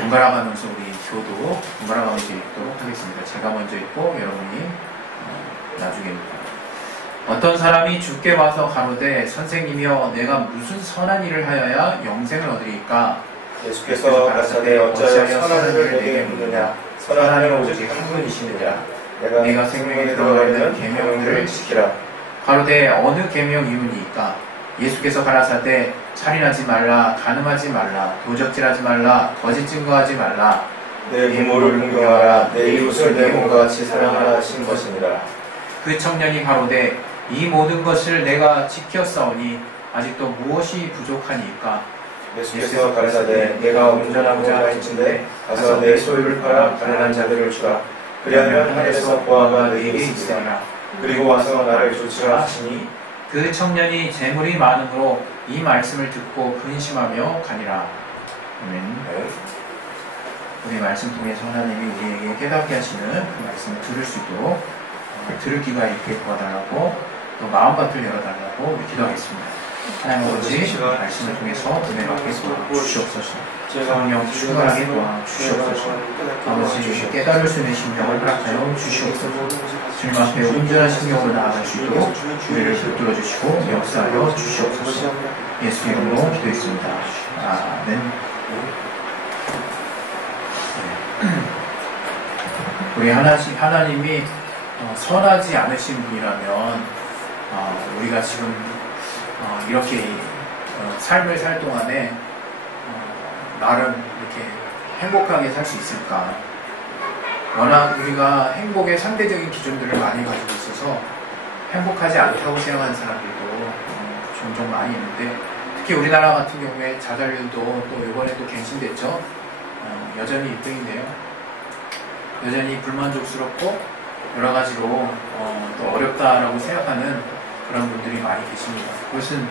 번갈아 가면서 우리 교도 번갈아 가면서 읽도록 하겠습니다. 제가 먼저 읽고 여러분이 나중에입니다. 어떤 사람이 주께 와서 가로되 선생님이여 내가 무슨 선한 일을 하여야 영생을 얻으리까? 예수께서 가라사대 어찌하여 선한 일을 내게 묻느냐? 선한 일은 오직 한 분이시느냐? 내가 생명에 들어가려면 계명들을 지키라. 가로되 어느 계명 이유니까? 예수께서 가라사대 살인하지 말라, 간음하지 말라, 도적질하지 말라, 거짓 증거하지 말라, 내 부모를 공경하라, 내 이웃을 내 몸과 같이 사랑하라 하신 것이니라. 그 청년이 가로되 이 모든 것을 내가 지켰사오니 아직도 무엇이 부족하니까? 예수께서 가라사대 내가 온전하고자 할진대 가서 내 소유를 팔아 가난한 자들을 주라. 그리하면 하늘에서 보화가 너희에게 있으리라. 그리고 와서 나를 좇으라 하시니 그 청년이 재물이 많으므로 이 말씀을 듣고 근심하며 가니라. 아멘. 우리 말씀 통해서 하나님이 우리에게 깨닫게 하시는 그 말씀을 들을 수 있도록 들을 귀가 있게 도와달라고 또 마음밭을 열어달라고 우리 기도하겠습니다. 하나님 아버지 말씀을 통해서 은혜 받게 도와주시옵소서. 성령 충만하게 도와주시옵소서. 아버지 깨달을 수 있는 심령을 허락하여 주시옵소서. 주님 앞에 온전한 심령으로 나아갈 수 있도록 우리를 붙들어 주시고 역사하여 주시옵소서. 예수 이름으로 기도했습니다. 아멘. 우리 하나님이 선하지 않으신 분이라면 우리가 지금 이렇게 삶을 살 동안에 나름 이렇게 행복하게 살 수 있을까? 워낙 우리가 행복의 상대적인 기준들을 많이 가지고 있어서 행복하지 않다고 생각하는 사람들도 종종 많이 있는데, 특히 우리나라 같은 경우에 자살률도 또 이번에도 갱신됐죠. 여전히 1등인데요. 여전히 불만족스럽고 여러 가지로 또 어렵다라고 생각하는 그런 분들이 많이 계십니다. 그것은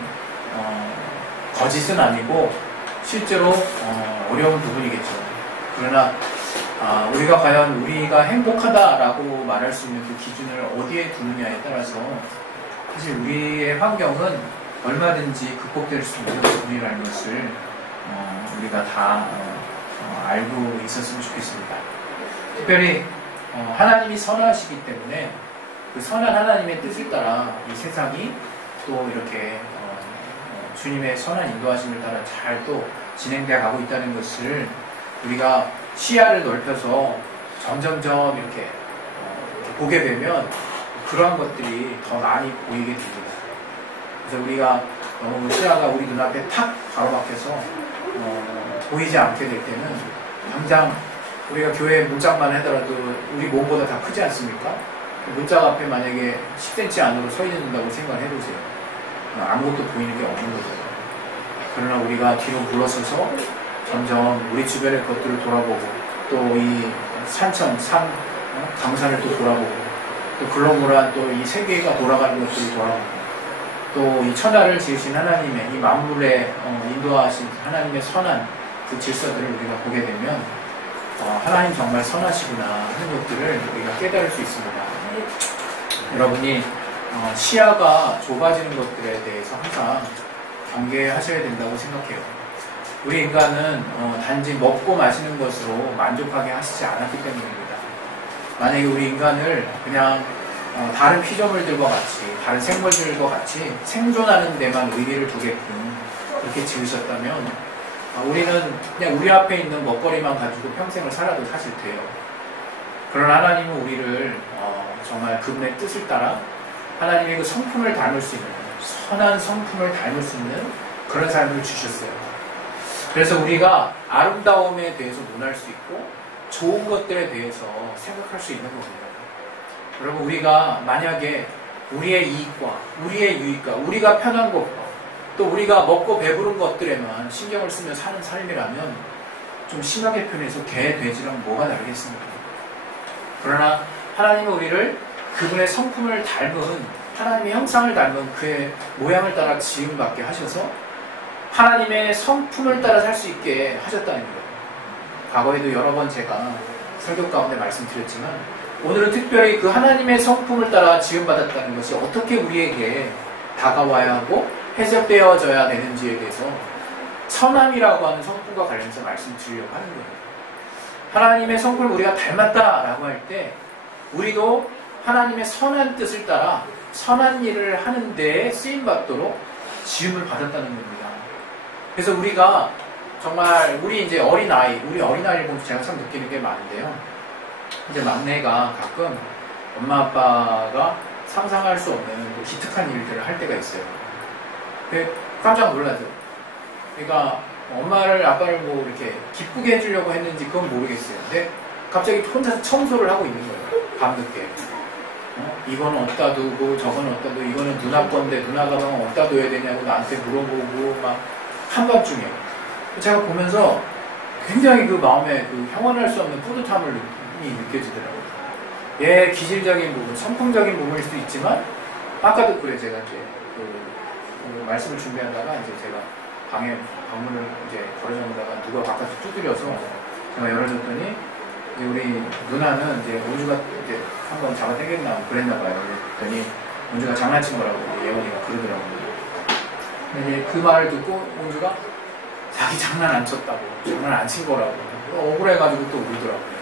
거짓은 아니고 실제로 어려운 부분이겠죠. 그러나 우리가 과연 우리가 행복하다라고 말할 수 있는 그 기준을 어디에 두느냐에 따라서 사실 우리의 환경은 얼마든지 극복될 수 있는 부분이라는 것을 우리가 다 알고 있었으면 좋겠습니다. 특별히 하나님이 선하시기 때문에 그 선한 하나님의 뜻을 따라 이 세상이 또 이렇게 주님의 선한 인도하심을 따라 잘 또 진행되어 가고 있다는 것을 우리가 시야를 넓혀서 점점점 이렇게 보게 되면 그러한 것들이 더 많이 보이게 됩니다. 그래서 우리가 너무 시야가 우리 눈앞에 탁 가로막혀서 보이지 않게 될 때는 당장 우리가 교회 문짝만 하더라도 우리 몸보다 다 크지 않습니까? 문짝 앞에 만약에 10cm 안으로 서 있는다고 생각을 해보세요. 아무것도 보이는 게 없는 거죠. 그러나 우리가 뒤로 물러서서 점점 우리 주변의 것들을 돌아보고 또 이 산천, 강산을 또 돌아보고 또 글로벌한 또 이 세계가 돌아가는 것들을 돌아보고 또 이 천하를 지으신 하나님의 이 만물에 인도하신 하나님의 선한 그 질서들을 우리가 보게 되면 하나님 정말 선하시구나 하는 것들을 우리가 깨달을 수 있습니다. 여러분이 시야가 좁아지는 것들에 대해서 항상 경계하셔야 된다고 생각해요. 우리 인간은 단지 먹고 마시는 것으로 만족하게 하시지 않았기 때문입니다. 만약에 우리 인간을 그냥 다른 피조물들과 같이 다른 생물들과 같이 생존하는 데만 의미를 두게끔 그렇게 지으셨다면 우리는 그냥 우리 앞에 있는 먹거리만 가지고 평생을 살아도 사실 돼요. 그러나 하나님은 우리를 정말 그분의 뜻을 따라 하나님의 그 성품을 닮을 수 있는 선한 성품을 닮을 수 있는 그런 삶을 주셨어요. 그래서 우리가 아름다움에 대해서 논할 수 있고 좋은 것들에 대해서 생각할 수 있는 겁니다. 여러분, 우리가 만약에 우리의 이익과 우리의 유익과 우리가 편한 것과 또 우리가 먹고 배부른 것들에만 신경을 쓰며 사는 삶이라면 좀 심하게 표현해서 개, 돼지랑 뭐가 다르겠습니까? 그러나 하나님은 우리를 그분의 성품을 닮은 하나님의 형상을 닮은 그의 모양을 따라 지음받게 하셔서 하나님의 성품을 따라 살 수 있게 하셨다는 거예요. 과거에도 여러 번 제가 설교 가운데 말씀드렸지만 오늘은 특별히 그 하나님의 성품을 따라 지음받았다는 것이 어떻게 우리에게 다가와야 하고 해석되어져야 되는지에 대해서 선함이라고 하는 성품과 관련해서 말씀드리려고 하는 거예요. 하나님의 성품을 우리가 닮았다라고 할 때 우리도 하나님의 선한 뜻을 따라 선한 일을 하는 데에 쓰임받도록 지음을 받았다는 겁니다. 그래서 우리가 정말 우리 어린아이를 보면서 제가 참 느끼는 게 많은데요. 이제 막내가 가끔 엄마 아빠가 상상할 수 없는 기특한 일들을 할 때가 있어요. 깜짝 놀라죠. 그러니까 엄마를 아빠를 뭐 이렇게 기쁘게 해주려고 했는지 그건 모르겠어요. 근데 갑자기 혼자서 청소를 하고 있는 거예요. 밤늦게. 이거는 어디다 두고 저거는 어디다 두고 이거는 누나 건데 누나 가방 어디다 둬야 되냐고 나한테 물어보고 막 한밤중에 제가 보면서 굉장히 그 마음에 그 형언할 수 없는 뿌듯함이 느껴지더라고요. 예, 기질적인 부분, 성품적인 부분일 수도 있지만 아까도 그래 제가 이제 그 말씀을 준비하다가 이제 제가 방에 방문을 이제 걸어놓다가 누가 바깥에 두드려서 제가 열어줬더니 이제 우리 누나는 이제 원주가 이제 한번 잡아당겼나 그랬나봐요. 그랬더니 원주가 장난친 거라고 예원이가 그러더라고요. 근데 그 말을 듣고 원주가 자기 장난 안 쳤다고, 장난 안 친 거라고 억울해가지고 또 울더라고요.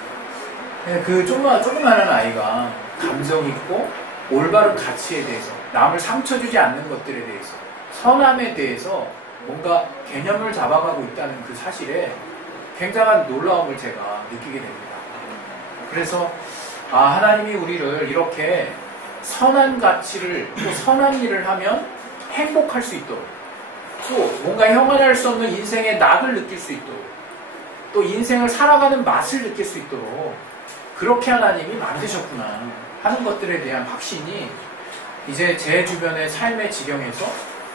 그 조그마한 아이가 감정 있고 올바른 가치에 대해서 남을 상처 주지 않는 것들에 대해서 선함에 대해서 뭔가 개념을 잡아가고 있다는 그 사실에 굉장한 놀라움을 제가 느끼게 됩니다. 그래서 하나님이 우리를 이렇게 선한 가치를 또 선한 일을 하면 행복할 수 있도록 또 뭔가 형언할 수 없는 인생의 낙을 느낄 수 있도록 또 인생을 살아가는 맛을 느낄 수 있도록 그렇게 하나님이 만드셨구나 하는 것들에 대한 확신이 이제 제 주변의 삶의 지경에서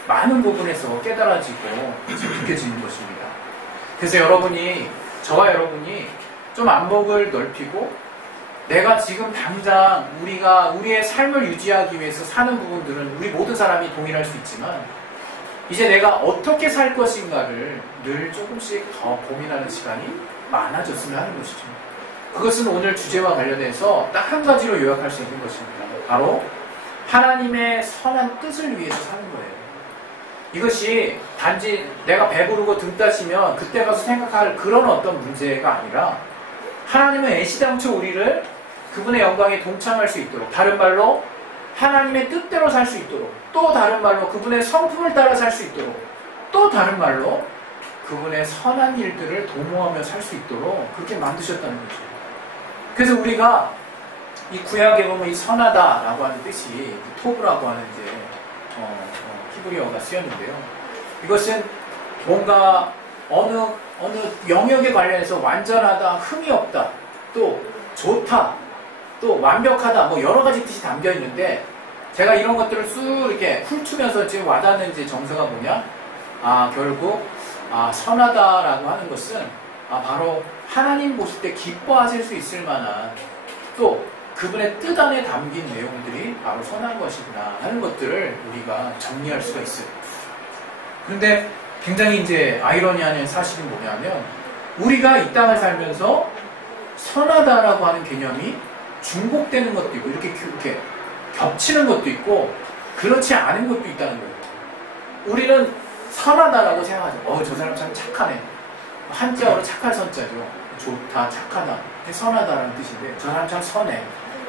많은 부분에서 깨달아지고 느껴지는 것입니다. 그래서 저와 여러분이 좀 안목을 넓히고 내가 지금 당장 우리의 삶을 유지하기 위해서 사는 부분들은 우리 모든 사람이 동일할 수 있지만 이제 내가 어떻게 살 것인가를 늘 조금씩 더 고민하는 시간이 많아졌으면 하는 것이죠. 그것은 오늘 주제와 관련해서 딱 한 가지로 요약할 수 있는 것입니다. 바로 하나님의 선한 뜻을 위해서 사는 거예요. 이것이 단지 내가 배부르고 등 따시면 그때 가서 생각할 그런 어떤 문제가 아니라 하나님은 애시당초 우리를 그분의 영광에 동참할 수 있도록 다른 말로 하나님의 뜻대로 살 수 있도록 또 다른 말로 그분의 성품을 따라 살 수 있도록 또 다른 말로 그분의 선한 일들을 도모하며 살 수 있도록 그렇게 만드셨다는 거죠. 그래서 우리가 이 구약에 보면 이 선하다라고 하는 뜻이 토브라고 하는 이제 히브리어가 쓰였는데요. 이것은 뭔가 어느 영역에 관련해서 완전하다, 흠이 없다, 또 좋다, 또 완벽하다, 뭐 여러 가지 뜻이 담겨 있는데 제가 이런 것들을 쑥 이렇게 훑으면서 지금 와닿는 이제 정서가 뭐냐? 결국 선하다라고 하는 것은 바로 하나님 보실 때 기뻐하실 수 있을 만한 또 그분의 뜻 안에 담긴 내용들이 바로 선한 것이구나 하는 것들을 우리가 정리할 수가 있어요. 그런데 굉장히 이제 아이러니한 사실이 뭐냐면 우리가 이 땅을 살면서 선하다라고 하는 개념이 중복되는 것도 있고 이렇게 겹치는 것도 있고 그렇지 않은 것도 있다는 거예요. 우리는 선하다라고 생각하죠. 저 사람 참 착하네. 한자어로 착할 선자죠. 좋다, 착하다. 선하다라는 뜻인데 저 사람 참 선해.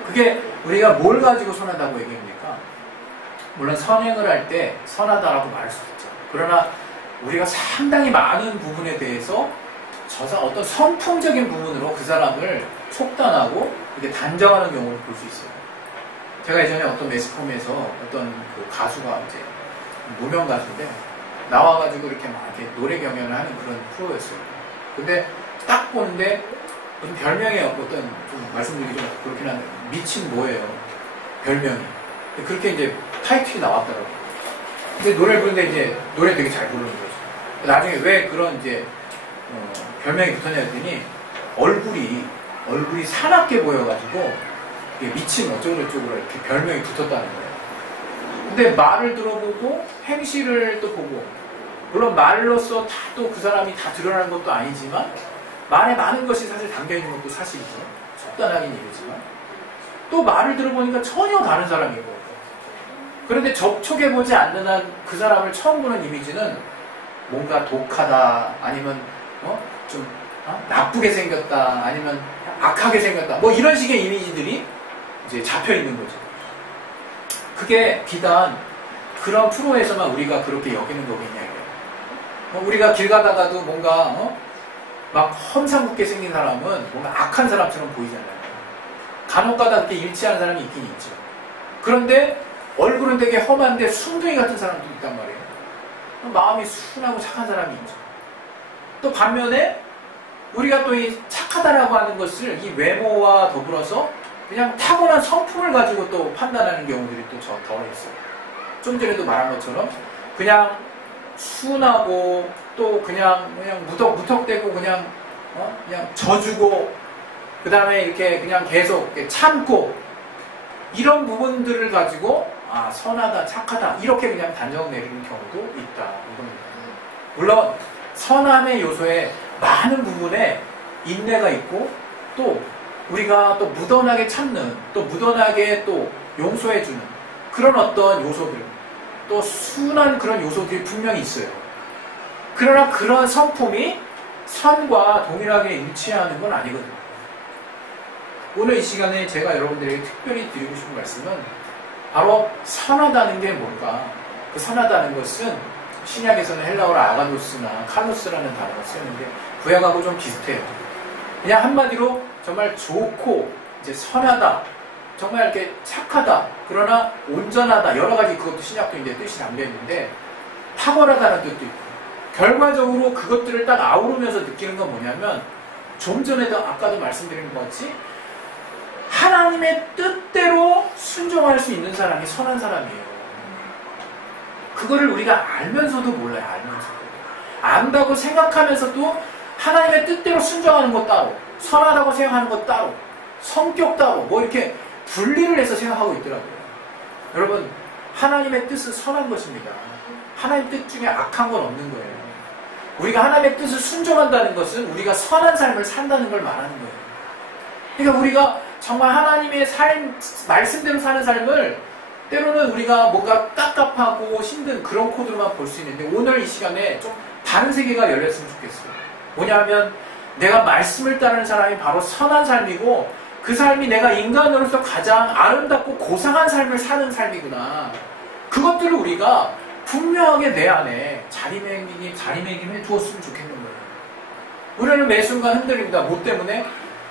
그게 우리가 뭘 가지고 선하다고 얘기합니까? 물론 선행을 할 때 선하다라고 말할 수 있죠. 그러나 우리가 상당히 많은 부분에 대해서 어떤 성품적인 부분으로 그 사람을 속단하고 이렇게 단정하는 경우를 볼 수 있어요. 제가 예전에 어떤 매스컴에서 어떤 그 가수가 이제 무명 가수인데 나와가지고 이렇게 막 이렇게 노래 경연을 하는 그런 프로였어요. 근데 딱 보는데 무슨 별명이 어떤 좀 말씀드리기 좀 그렇긴 한데 미친 뭐예요 별명이 그렇게 이제 타이틀이 나왔더라고요. 근데 노래를 부르는데 이제 노래 되게 잘 부르는 거죠. 나중에 왜 그런 이제 별명이 붙었냐 했더니 얼굴이 사납게 보여가지고 미친 어쩌고저쩌고 이렇게 별명이 붙었다는 거예요. 근데 말을 들어보고 행실을 또 보고 물론 말로써 다 또 그 사람이 다 드러나는 것도 아니지만 말에 많은 것이 사실 담겨있는 것도 사실이죠. 속단하긴 이르지만 또 말을 들어보니까 전혀 다른 사람이고 그런데 접촉해보지 않는 한 그 사람을 처음 보는 이미지는 뭔가 독하다, 아니면 좀 나쁘게 생겼다, 아니면 악하게 생겼다, 뭐 이런 식의 이미지들이 이제 잡혀 있는 거죠. 그게 비단 그런 프로에서만 우리가 그렇게 여기는 거겠냐 이거예요. 우리가 길 가다가도 뭔가 막 험상궂게 생긴 사람은 뭔가 악한 사람처럼 보이잖아요. 간혹가다 그렇게 일치하는 사람이 있긴 있죠. 그런데 얼굴은 되게 험한데 순둥이 같은 사람도 있단 말이에요. 마음이 순하고 착한 사람이 있죠. 또 반면에 우리가 또 이 착하다라고 하는 것을 이 외모와 더불어서 그냥 타고난 성품을 가지고 또 판단하는 경우들이 또 더 있어요. 좀 전에도 말한 것처럼 그냥 순하고 또 그냥 무턱대고 그냥 져주고 그 다음에 이렇게 그냥 계속 이렇게 참고 이런 부분들을 가지고 선하다, 착하다 이렇게 그냥 단정 내리는 경우도 있다. 이겁니다. 물론 선함의 요소에 많은 부분에 인내가 있고 또 우리가 또 무던하게 참는 또 무던하게 또 용서해주는 그런 어떤 요소들 또 순한 그런 요소들이 분명히 있어요. 그러나 그런 성품이 선과 동일하게 일치하는 건 아니거든요. 오늘 이 시간에 제가 여러분들에게 특별히 드리고 싶은 말씀은 바로 선하다는 게 뭘까? 그 선하다는 것은 신약에서는 헬라어로 아가도스나 칼로스라는 단어가 쓰였는데 구약하고 좀 비슷해요. 그냥 한마디로 정말 좋고 이제 선하다, 정말 이렇게 착하다, 그러나 온전하다, 여러 가지 그것도 신약도 이제 뜻이 담겨 있는데 탁월하다는 뜻도 있고 결과적으로 그것들을 딱 아우르면서 느끼는 건 뭐냐면 좀 전에도 아까도 말씀드린 것 같이 하나님의 뜻대로 순종할 수 있는 사람이 선한 사람이에요. 그거를 우리가 알면서도 몰라요. 알면서도. 안다고 생각하면서도 하나님의 뜻대로 순종하는 것 따로, 선하다고 생각하는 것 따로, 성격 따로 뭐 이렇게 분리를 해서 생각하고 있더라고요. 여러분, 하나님의 뜻은 선한 것입니다. 하나님 뜻 중에 악한 건 없는 거예요. 우리가 하나님의 뜻을 순종한다는 것은 우리가 선한 삶을 산다는 걸 말하는 거예요. 그러니까 우리가 정말 하나님의 말씀대로 사는 삶을 때로는 우리가 뭔가 깝깝하고 힘든 그런 코드로만 볼 수 있는데 오늘 이 시간에 좀 다른 세계가 열렸으면 좋겠어요. 뭐냐면 내가 말씀을 따르는 사람이 바로 선한 삶이고 그 삶이 내가 인간으로서 가장 아름답고 고상한 삶을 사는 삶이구나. 그것들을 우리가 분명하게 내 안에 자리매김해 두었으면 좋겠는 거예요. 우리는 매 순간 흔들립니다. 뭐 때문에?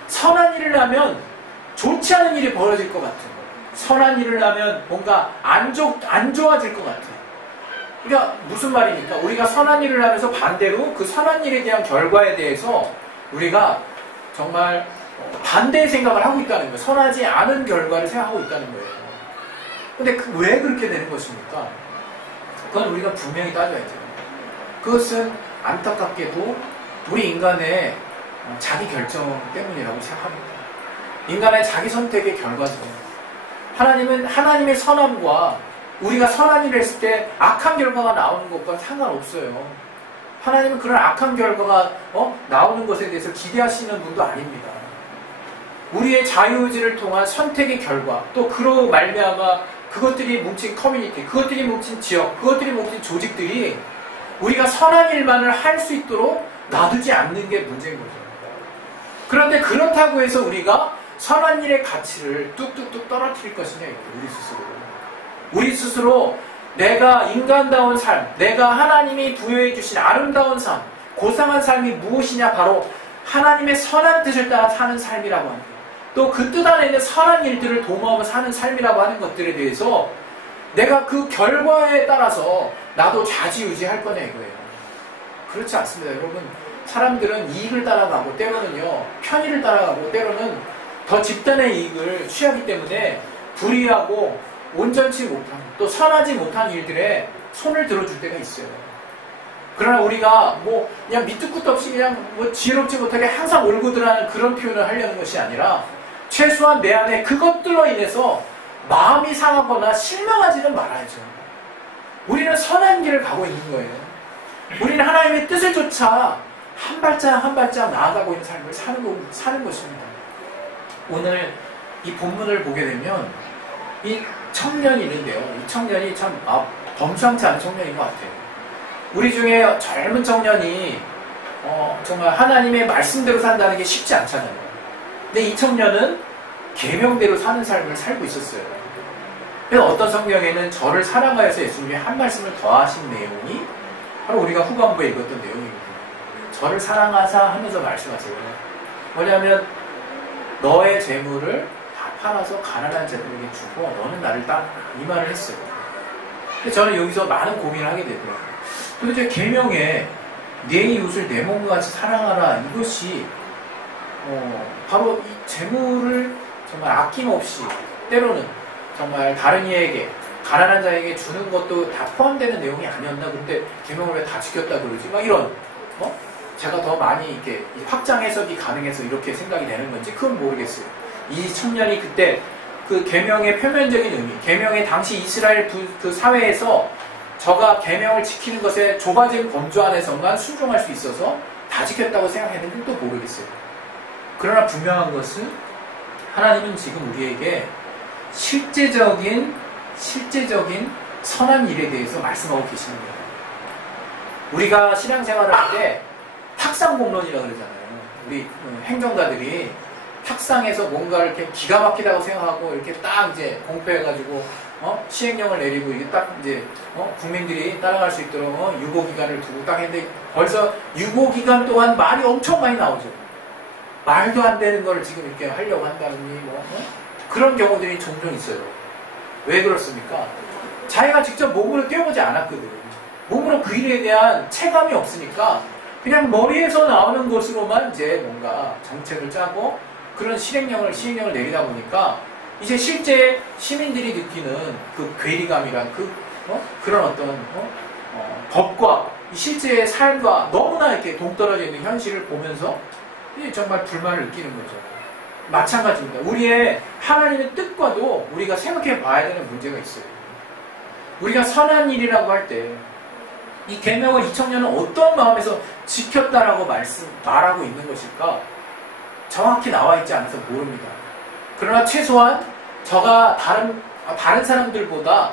선한 일을 하면 좋지 않은 일이 벌어질 것 같은 거예요. 선한 일을 하면 뭔가 안 좋아질 것 같아요. 그러니까 무슨 말입니까? 우리가 선한 일을 하면서 반대로 그 선한 일에 대한 결과에 대해서 우리가 정말 반대의 생각을 하고 있다는 거예요. 선하지 않은 결과를 생각하고 있다는 거예요. 근데 왜 그렇게 되는 것입니까? 그건 우리가 분명히 따져야죠. 그것은 안타깝게도 우리 인간의 자기 결정 때문이라고 생각합니다. 인간의 자기 선택의 결과죠. 하나님은 하나님의 선함과 우리가 선한 일을 했을 때 악한 결과가 나오는 것과 상관없어요. 하나님은 그런 악한 결과가 나오는 것에 대해서 기대하시는 분도 아닙니다. 우리의 자유의지를 통한 선택의 결과 또 그로 말미암아 그것들이 뭉친 커뮤니티, 그것들이 뭉친 지역, 그것들이 뭉친 조직들이 우리가 선한 일만을 할 수 있도록 놔두지 않는 게 문제인 거죠. 그런데 그렇다고 해서 우리가 선한 일의 가치를 뚝뚝뚝 떨어뜨릴 것이냐 이거예요. 우리 스스로 내가 인간다운 삶, 내가 하나님이 부여해 주신 아름다운 삶, 고상한 삶이 무엇이냐? 바로 하나님의 선한 뜻을 따라 사는 삶이라고 합니다. 또 그 뜻 안에 있는 선한 일들을 도모하며 사는 삶이라고 하는 것들에 대해서 내가 그 결과에 따라서 나도 좌지우지할 거냐 이거예요. 그렇지 않습니다. 여러분, 사람들은 이익을 따라가고 때로는요 편의를 따라가고 때로는 더 집단의 이익을 취하기 때문에 불의하고 온전치 못한 또 선하지 못한 일들에 손을 들어줄 때가 있어요. 그러나 우리가 그냥 밑도 끝도 없이 그냥 지혜롭지 못하게 항상 올고들하는 그런 표현을 하려는 것이 아니라 최소한 내 안에 그것들로 인해서 마음이 상하거나 실망하지는 말아야죠. 우리는 선한 길을 가고 있는 거예요. 우리는 하나님의 뜻을 쫓아 한 발짝 한 발짝 나아가고 있는 삶을 사는 것입니다. 오늘 이 본문을 보게 되면 이 청년이 있는데요. 이 청년이 참 범상치 않은 청년인 것 같아요. 우리 중에 젊은 청년이 정말 하나님의 말씀대로 산다는 게 쉽지 않잖아요. 근데 이 청년은 계명대로 사는 삶을 살고 있었어요. 그래서 어떤 성경에는 저를 사랑하여서 예수님이 한 말씀을 더하신 내용이 바로 우리가 후반부에 읽었던 내용입니다. 저를 사랑하사 하면서 말씀하세요. 뭐냐면 너의 재물을 다 팔아서 가난한 자들에게 주고 너는 나를 따라 이 말을 했어요. 근데 저는 여기서 많은 고민을 하게 되더라고요. 도대체 계명에 내 이웃을 내 몸과 같이 사랑하라, 이것이 바로 이 재물을 정말 아낌없이 때로는 정말 다른 이에게 가난한 자에게 주는 것도 다 포함되는 내용이 아니었나. 근데 계명을 왜 다 지켰다 그러지? 막 이런 제가 더 많이 이렇게 확장 해석이 가능해서 이렇게 생각이 되는 건지 그건 모르겠어요. 이 청년이 그때 그 계명의 표면적인 의미, 계명의 당시 이스라엘 그 사회에서 저가 계명을 지키는 것에 좁아진 범주 안에서만 순종할 수 있어서 다 지켰다고 생각했는지 또 모르겠어요. 그러나 분명한 것은 하나님은 지금 우리에게 실제적인 선한 일에 대해서 말씀하고 계시는 거예요. 우리가 신앙생활을 할 때 탁상공론이라고 그러잖아요. 우리 행정가들이 탁상에서 뭔가를 이렇게 기가 막히다고 생각하고 이렇게 딱 이제 공표해가지고 시행령을 내리고 이게 딱 이제 국민들이 따라갈 수 있도록 유보기간을 두고 딱 했는데 벌써 유보기간 동안 말이 엄청 많이 나오죠. 말도 안 되는 걸 지금 이렇게 하려고 한다느니 그런 경우들이 종종 있어요. 왜 그렇습니까? 자기가 직접 몸으로 뛰어보지 않았거든. 몸으로 그 일에 대한 체감이 없으니까 그냥 머리에서 나오는 것으로만 이제 뭔가 정책을 짜고 그런 시행령을 내리다 보니까 이제 실제 시민들이 느끼는 그 괴리감이란 그런 어떤 법과 실제의 삶과 너무나 이렇게 동떨어져 있는 현실을 보면서 이제 정말 불만을 느끼는 거죠. 마찬가지입니다. 우리의 하나님의 뜻과도 우리가 생각해 봐야 되는 문제가 있어요. 우리가 선한 일이라고 할 때 이 계명을 이 청년은 어떤 마음에서 지켰다라고 말하고 있는 것일까? 정확히 나와 있지 않아서 모릅니다. 그러나 최소한 저가 다른 사람들보다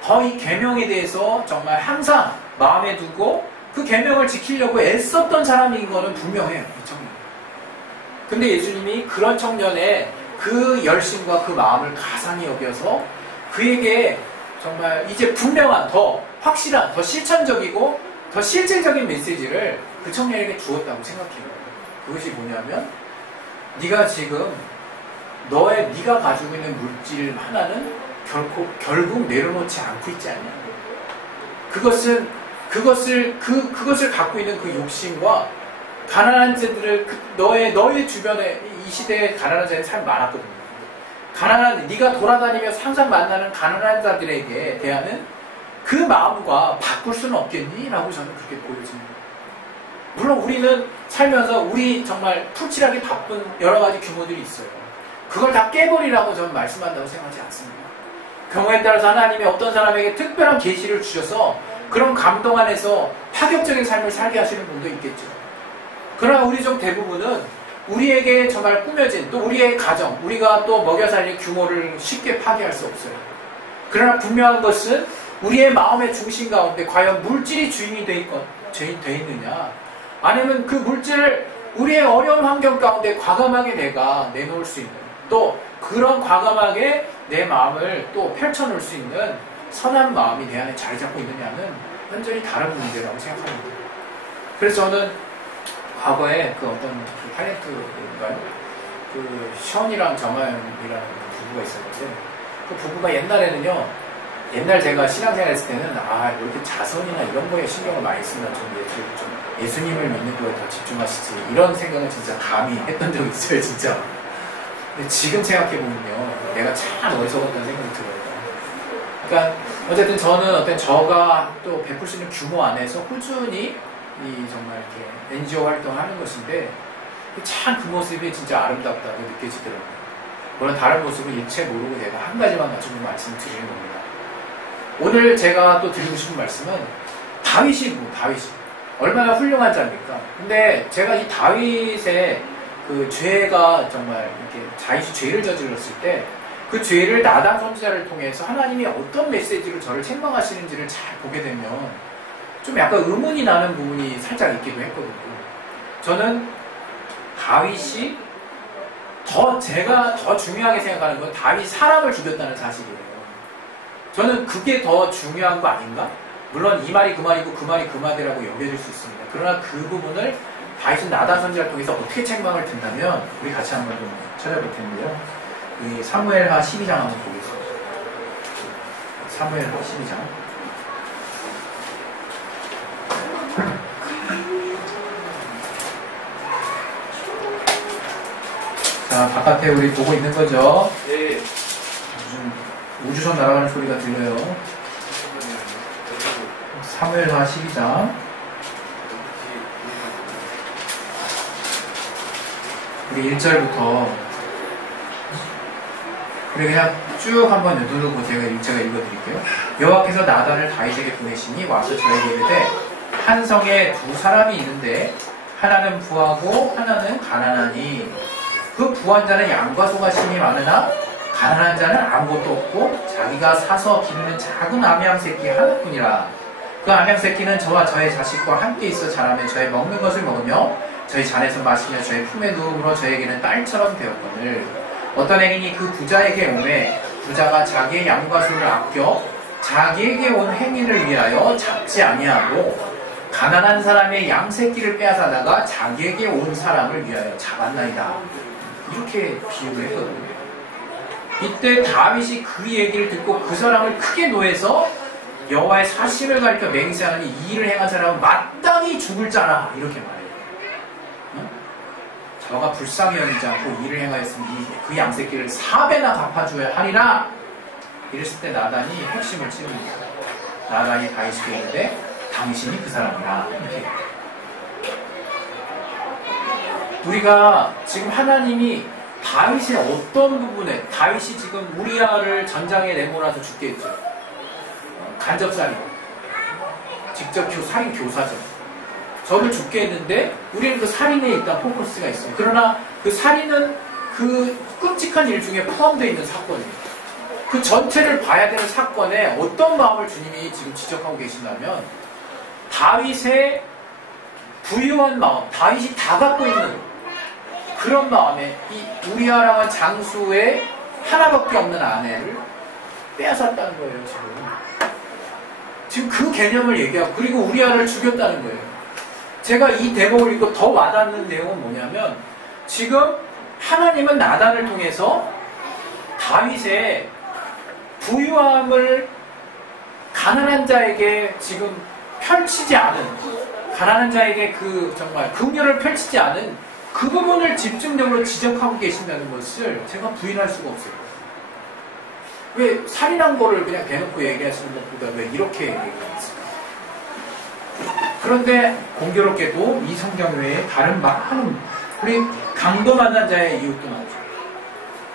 더 이 계명에 대해서 정말 항상 마음에 두고 그 계명을 지키려고 애썼던 사람인 거는 분명해요. 이 청년. 근데 예수님이 그런 청년의 그 열심과 그 마음을 가상히 여겨서 그에게 정말 이제 분명한, 더 확실한, 더 실천적이고 더 실질적인 메시지를 그 청년에게 주었다고 생각해요. 그것이 뭐냐면 네가 지금 네가 가지고 있는 물질 하나는 결국 내려놓지 않고 있지 않냐. 그것을 갖고 있는 그 욕심과 가난한 자들을 너의 주변에 이 시대에 가난한 자들이 참 많았거든요. 네가 돌아다니면서 항상 만나는 가난한 자들에게 대하는 그 마음과 바꿀 수는 없겠니? 라고 저는 그렇게 보여집니다. 물론 우리는 살면서 우리 정말 풀칠하게 바쁜 여러 가지 규모들이 있어요. 그걸 다 깨버리라고 저는 말씀한다고 생각하지 않습니다. 경우에 따라서 하나님이 어떤 사람에게 특별한 계시를 주셔서 그런 감동 안에서 파격적인 삶을 살게 하시는 분도 있겠죠. 그러나 우리 중 대부분은 우리에게 정말 꾸며진 또 우리의 가정, 우리가 또 먹여 살릴 규모를 쉽게 파괴할 수 없어요. 그러나 분명한 것은 우리의 마음의 중심 가운데 과연 물질이 주인이 돼 있느냐, 아니면 그 물질을 우리의 어려운 환경 가운데 과감하게 내가 내놓을 수 있는, 또 그런 과감하게 내 마음을 또 펼쳐놓을 수 있는 선한 마음이 내 안에 자리 잡고 있느냐는 완전히 다른 문제라고 생각합니다. 그래서 저는 과거에 그 어떤 타렌트인가요? 그 션이랑 정하연이라는 부부가 있었는데 그 부부가 옛날 제가 신앙생활 했을 때는 이렇게 자선이나 이런 거에 신경을 많이 쓰면 좀 예수님을 믿는 거에 더 집중하시지, 이런 생각을 진짜 감히 했던 적이 있어요, 진짜. 근데 지금 생각해보면요, 내가 참 어리석었다는 생각이 들어요. 그러니까 어쨌든 저는 저가 또 베풀 수 있는 규모 안에서 꾸준히 정말 이렇게 NGO 활동을 하는 것인데 참 그 모습이 진짜 아름답다고 느껴지더라고요. 그런 다른 모습은 일체 모르고 내가 한 가지만 가지고 말씀을 드리는 겁니다. 오늘 제가 또 드리고 싶은 말씀은 다윗이 얼마나 훌륭한 자입니까? 근데 제가 이 다윗의 그 죄가 정말 이렇게 다윗이 죄를 저질렀을 때 그 죄를 나단 선지자를 통해서 하나님이 어떤 메시지로 저를 책망하시는지를 잘 보게 되면 좀 약간 의문이 나는 부분이 살짝 있기도 했거든요. 저는 다윗이 제가 더 중요하게 생각하는 건 다윗이 사람을 죽였다는 사실이에요. 저는 그게 더 중요한 거 아닌가? 물론 이 말이 그 말이고 그 말이 그 말이라고 여겨질 수 있습니다. 그러나 그 부분을 다윗은 나단 선지자를 통해서 어떻게 책망을 듣는다면 우리 같이 한번 좀 찾아볼 텐데요. 이 사무엘하 12장 한번 보겠습니다. 사무엘하 12장. 자, 바깥에 우리 보고 있는 거죠? 네. 무슨 우주선 날아가는 소리가 들려요. 사무엘하 12장. 우리 1절부터 우리 그냥 쭉 한번 누르고 제가 읽어드릴게요. 여호와께서 나단을 다윗에게 보내시니 와서 저에게 이르되 한 성에 두 사람이 있는데 하나는 부하고 하나는 가난하니 그 부한 자는 양과 소가 심이 많으나 가난한 자는 아무것도 없고 자기가 사서 기르는 작은 암양 새끼 하나뿐이라. 그 암양 새끼는 저와 저의 자식과 함께 있어 자라며 저의 먹는 것을 먹으며 저희 잔에서 마시며 저의 품에 누움으로 저에게는 딸처럼 되었거늘 어떤 행인이 그 부자에게 오매 부자가 자기의 양과 소를 아껴 자기에게 온 행인을 위하여 잡지 아니하고 가난한 사람의 양 새끼를 빼앗아다가 자기에게 온 사람을 위하여 잡았나이다. 이렇게 비유를 했거든요. 이때 다윗이 그 얘기를 듣고 그 사람을 크게 노해서 여호와의 사심을 가리켜 맹세하니 이 일을 행한 사람은 마땅히 죽을 자라 이렇게 말해요. 응? 저가 불쌍히 여기지 않고 일을 행하였으니 그 양새끼를 4배나 갚아줘야 하리라. 이랬을 때 나단이 핵심을 찝습니다. 나단이 다윗에게 이르되 당신이 그 사람이라. 이렇게. 우리가 지금 하나님이 다윗의 어떤 부분에 다윗이 지금 우리아를 전장에 내몰아서 죽게 했죠. 간접살인, 직접 살인 교사죠. 저를 죽게 했는데 우리는 그 살인에 일단 포커스가 있어요. 그러나 그 살인은 그 끔찍한 일 중에 포함되어 있는 사건이에요. 그 전체를 봐야 되는 사건에 어떤 마음을 주님이 지금 지적하고 계신다면 다윗의 부유한 마음, 다윗이 다 갖고 있는 그런 마음에 이 우리아라는 장수의 하나밖에 없는 아내를 빼앗았다는 거예요. 지금 그 개념을 얘기하고 그리고 우리아를 죽였다는 거예요. 제가 이 대목을 읽고 더 와닿는 내용은 뭐냐면 지금 하나님은 나단을 통해서 다윗의 부유함을 가난한 자에게 지금 펼치지 않은 가난한 자에게 그 정말 긍휼을 펼치지 않은 그 부분을 집중적으로 지적하고 계신다는 것을 제가 부인할 수가 없어요. 왜 살인한 거를 그냥 대놓고 얘기하시는 것보다 왜 이렇게 얘기했을까? 그런데 공교롭게도 이 성경 외에 다른 많은 우리 강도 만난 자의 이웃도 많죠.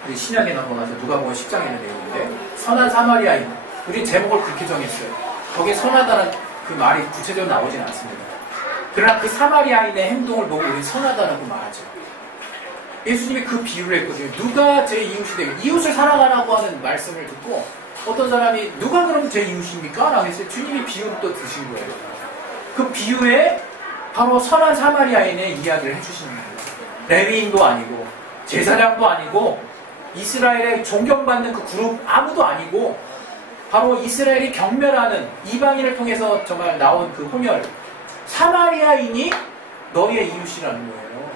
우리 신약에 넘어가서 누가복음 10장에는 내용인데 선한 사마리아인 우리 제목을 그렇게 정했어요. 거기에 선하다는 그 말이 구체적으로 나오진 않습니다. 그러나 그 사마리아인의 행동을 보고 우리는 선하다라고 말하죠. 예수님이 그 비유를 했거든요. 누가 제 이웃이 되고 이웃을 사랑하라고 하는 말씀을 듣고 어떤 사람이 누가 그러면 제 이웃입니까? 라고 했어요. 주님이 비유를 또 드신 거예요. 그 비유에 바로 선한 사마리아인의 이야기를 해주시는 거예요. 레위인도 아니고 제사장도 아니고 이스라엘의 존경받는 그 그룹 아무도 아니고 바로 이스라엘이 경멸하는 이방인을 통해서 정말 나온 그 혼혈 사마리아인이 너희의 이웃이라는 거예요.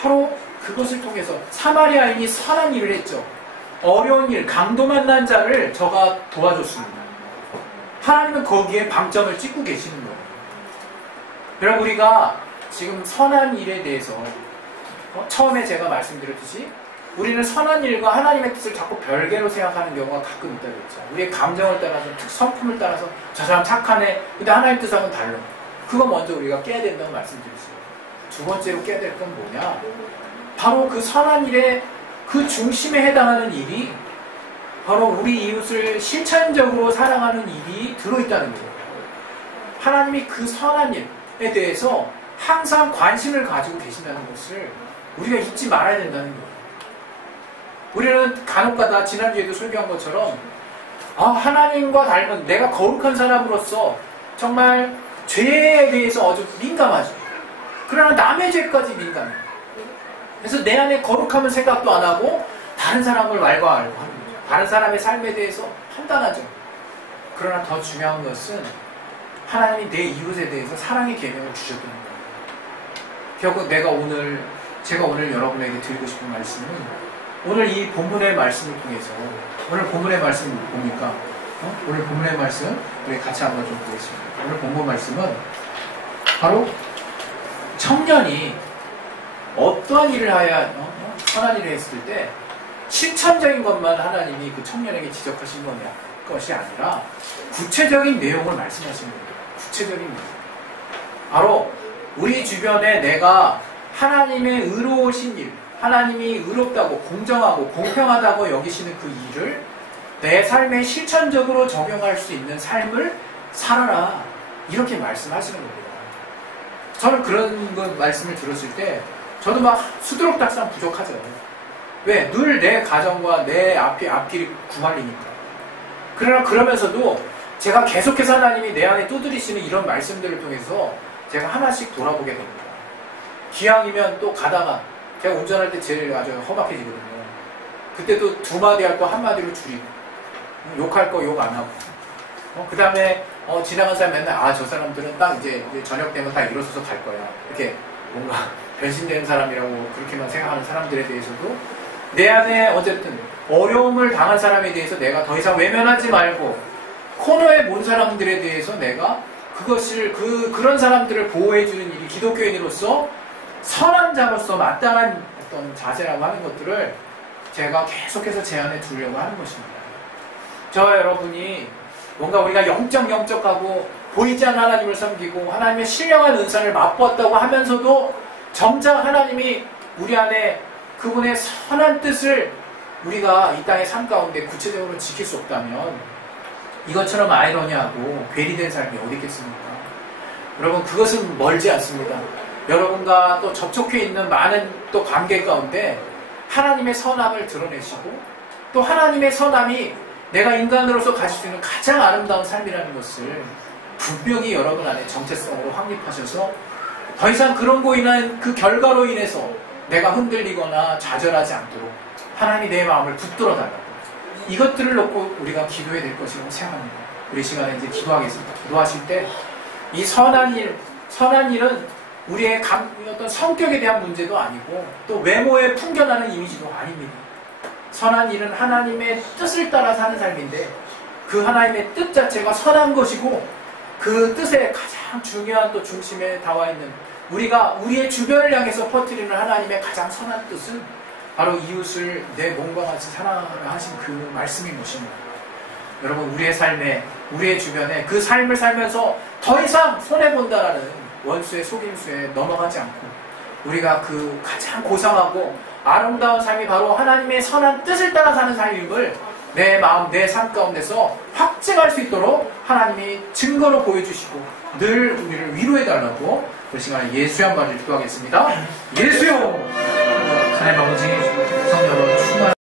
바로 그것을 통해서 사마리아인이 선한 일을 했죠. 어려운 일, 강도 만난 자를 저가 도와줬습니다. 하나님은 거기에 방점을 찍고 계시는 거예요. 여러분 우리가 지금 선한 일에 대해서 처음에 제가 말씀드렸듯이 우리는 선한 일과 하나님의 뜻을 자꾸 별개로 생각하는 경우가 가끔 있다고 했죠. 우리의 감정을 따라서 성품을 따라서 저 사람 착하네. 근데 하나님 뜻하고는 달라. 그거 먼저 우리가 깨야 된다고 말씀드렸어요. 두 번째로 깨야 될 건 뭐냐? 바로 그 선한 일의 그 중심에 해당하는 일이 바로 우리 이웃을 실천적으로 사랑하는 일이 들어있다는 거예요. 하나님이 그 선한 일에 대해서 항상 관심을 가지고 계신다는 것을 우리가 잊지 말아야 된다는 거예요. 우리는 간혹가다 지난주에도 설교한 것처럼 하나님과 닮은 내가 거룩한 사람으로서 정말 죄에 대해서 아주 민감하죠. 그러나 남의 죄까지 민감해. 그래서 내 안에 거룩함은 생각도 안 하고 다른 사람을 왈가왈부하고 하는 거죠. 다른 사람의 삶에 대해서 판단하죠. 그러나 더 중요한 것은 하나님이 내 이웃에 대해서 사랑의 계명을 주셨다는 거예요. 결국 제가 오늘 여러분에게 드리고 싶은 말씀은 오늘 이 본문의 말씀을 통해서 오늘 본문의 말씀을 뭡니까? 오늘 본문의 말씀 우리 같이 한번 좀 보겠습니다. 오늘 본문 말씀은 바로 청년이 어떠한 일을 하여 선한 일을 했을 때 실천적인 것만 하나님이 그 청년에게 지적하신 것이 아니라 구체적인 내용을 말씀하시는 거예요. 구체적인 내용. 바로 우리 주변에 내가 하나님의 의로우신 일, 하나님이 의롭다고 공정하고 공평하다고 여기시는 그 일을 내 삶에 실천적으로 적용할 수 있는 삶을 살아라. 이렇게 말씀하시는 겁니다. 저는 그런 말씀을 들었을 때 저도 막 수두룩닥상 부족하죠. 왜? 늘 내 가정과 내 앞길이 구말리니까. 그러나 그러면서도 제가 계속해서 하나님이 내 안에 두드리시는 이런 말씀들을 통해서 제가 하나씩 돌아보게 됩니다. 기왕이면 또 가다가 제가 운전할 때 제일 아주 험악해지거든요. 그때도 두 마디 할 거 한 마디로 줄이고 욕할 거 욕 안 하고 그 다음에 지나간 사람 맨날 저 사람들은 딱 이제 저녁 되면 다 일어서서 갈 거야. 이렇게 뭔가 변신되는 사람이라고 그렇게만 생각하는 사람들에 대해서도 내 안에 어쨌든 어려움을 당한 사람에 대해서 내가 더 이상 외면하지 말고 코너에 몬 사람들에 대해서 내가 그런 사람들을 보호해주는 일이 기독교인으로서 선한 자로서 마땅한 어떤 자세라고 하는 것들을 제가 계속해서 제 안에 두려고 하는 것입니다. 저와 여러분이 뭔가 우리가 영적하고 보이지 않는 하나님을 섬기고 하나님의 신령한 은사를 맛보았다고 하면서도 정작 하나님이 우리 안에 그분의 선한 뜻을 우리가 이 땅의 삶 가운데 구체적으로 지킬 수 없다면 이것처럼 아이러니하고 괴리된 삶이 어디 있겠습니까? 여러분, 그것은 멀지 않습니다. 여러분과 또 접촉해 있는 많은 또 관계 가운데 하나님의 선함을 드러내시고 또 하나님의 선함이 내가 인간으로서 가질 수 있는 가장 아름다운 삶이라는 것을 분명히 여러분 안에 정체성으로 확립하셔서 더 이상 그런 거 인한 그 결과로 인해서 내가 흔들리거나 좌절하지 않도록 하나님이 내 마음을 붙들어 달라고 이것들을 놓고 우리가 기도해야 될 것이라고 생각합니다. 우리 시간에 이제 기도하겠습니다. 기도하실 때 이 선한 일은 우리의 어떤 성격에 대한 문제도 아니고 또 외모에 풍겨나는 이미지도 아닙니다. 선한 일은 하나님의 뜻을 따라 사는 삶인데 그 하나님의 뜻 자체가 선한 것이고 그 뜻의 가장 중요한 또 중심에 나와 있는 우리가 우리의 주변을 향해서 퍼뜨리는 하나님의 가장 선한 뜻은 바로 이웃을 내 몸과 같이 사랑하라 하신 그 말씀인 것입니다. 여러분, 우리의 삶에 우리의 주변에 그 삶을 살면서 더 이상 손해본다라는 원수의 속임수에 넘어가지 않고 우리가 그 가장 고상하고 아름다운 삶이 바로 하나님의 선한 뜻을 따라 사는 삶임을 내 마음, 내 삶 가운데서 확증할 수 있도록 하나님이 증거로 보여주시고 늘 우리를 위로해달라고 그 시간에 예수의 한 말을 기도하겠습니다. 예수요! 하나님 아버지, 성령으로 충만